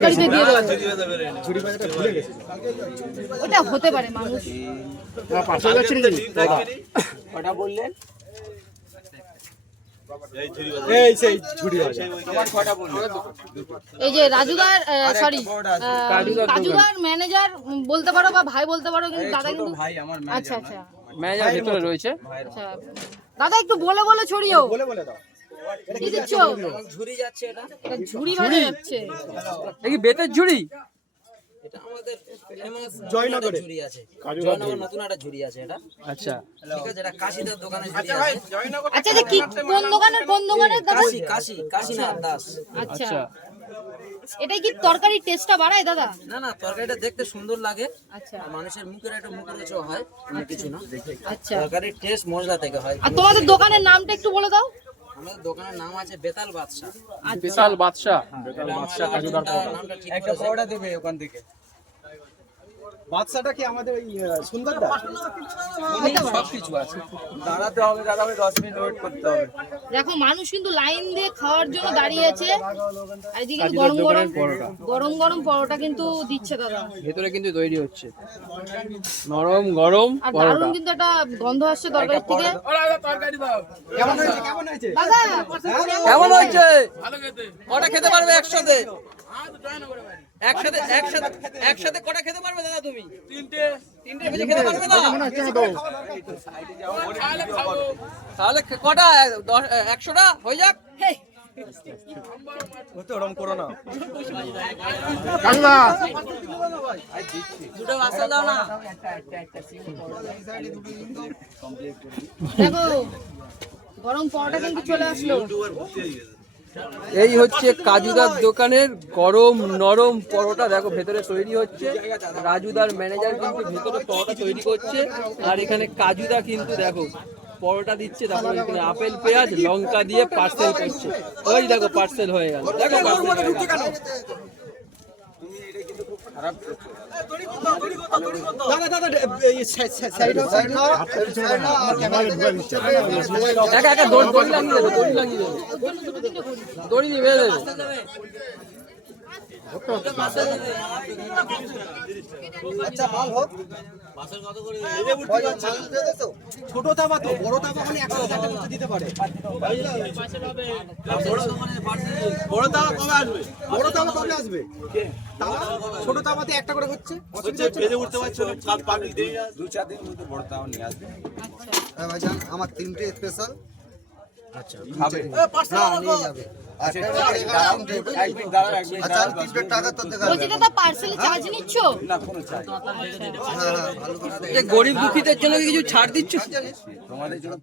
গাড়িতে দিয়ে দেবো ওটা হতে পারে মানুষ। কটা বললেন? এই যে রাজুদার সরি ম্যানেজার বলতে পারো বা ভাই বলতে পারো কিন্তু দাদা কিন্তু আচ্ছা আচ্ছা। ম্যানেজার ভেতরে রয়েছে। আচ্ছা। দাদা একটু বলে বলে ছড়িও। বলে বলে দাও। কি দিচ্ছ ঝুরি যাচ্ছে এটা? যাচ্ছে। কি বেতের ঝুড়ি? এটা আমাদের ফেমাস জয়নগরে। ঝুরি আছে। জয়নগর নতুন একটা ঝুরি আছে এটা। আচ্ছা। ঠিক আছে এটা কাশিদার দোকানে ঝুরি আছে। আচ্ছা কি কোন দোকানের কোন দোকানের দাদা? কাশি কাশি কাশীনাথ দাস। আচ্ছা। কি তরকারির টেস্টটা বাড়ায় দাদা? না না তরকারিটা দেখতে সুন্দর লাগে। আচ্ছা। মানুষের মুখের একটা মুখের কাছে হয়। অন্য কিছু না। আচ্ছা। তরকারির টেস্ট মশলা থেকে হয়। আর তোমাদের দোকানের নামটা একটু বলে দাও। আমাদের দোকানের নাম আছে বেতাল বাদশাহ। বিশাল বাদশা নামটা ঠিক একটা পরোটা দেবে ওখান থেকে। বাদশাটা কি আমাদের ওই সুন্দর দা সব কিছু আছে। দাঁড়াতে হবে ভাই দশ মিনিট ওয়েট করতে হবে। দেখো মানুষ কিন্তু লাইন দিয়ে খাওয়ার জন্য দাঁড়িয়ে আছে আর এদিকে কিন্তু গরম গরম গরম গরম পরোটা কিন্তু দিচ্ছে দাদা। ভেতরে কিন্তু তৈরি হচ্ছে। নরম গরম আর পরোটা। দারুণ কিন্তু একটা গন্ধ আসছে তরকারির থেকে। কেমন হয়েছে? কেমন হয়েছে? কেমন হয়েছে? কটা খেতে পারবে একসাথে? একসাথে একসাথে একসাথে কটা খেতে পারবে দাদা তুমি? তিনটে। তিনটে ভেজে খেতে পারবে না তাহলে কটা? একশোটা? হয়ে যাক। তো ওরম করো না। দুটো বাসা দাও না। গরম পরোটা কিন্তু চলে আসলো। এই হচ্ছে কাজুদার দোকানের গরম নরম পরোটা। দেখো, ভেতরে তৈরি হচ্ছে। রাজুদার ম্যানেজার কিন্তু ভেতরে পরোটা তৈরি করছে। আর এখানে কাজুদা কিন্তু দেখো, পরোটা দিচ্ছে, তারপর এখানে আপেল, পেঁয়াজ, লঙ্কা দিয়ে পার্সেল করছে। ওই দেখো পার্সেল হয়ে গেল। দেখো দড়ি লাগিয়ে দেবে দড়ি দিয়ে দেবে আচ্ছা মাল হোক। ছোট তাবা তো বড় তাবা হলে একশো টাকা দিতে পারে। বড় তাবা কবে আসবে? বড় তাবা কবে আসবে? ছোট তাবাতে একটা করে হচ্ছে? অসুবিধা উঠতে পারছ না কাল পাবলিক দেরি দু চার দিন মধ্যে বড় তাও নিয়ে আসবে। হ্যাঁ ভাইজান আমার তিনটে স্পেশাল গরিব দুঃখীদের জন্য কি কিছু ছাড় দিচ্ছ? তোমাদের জন্য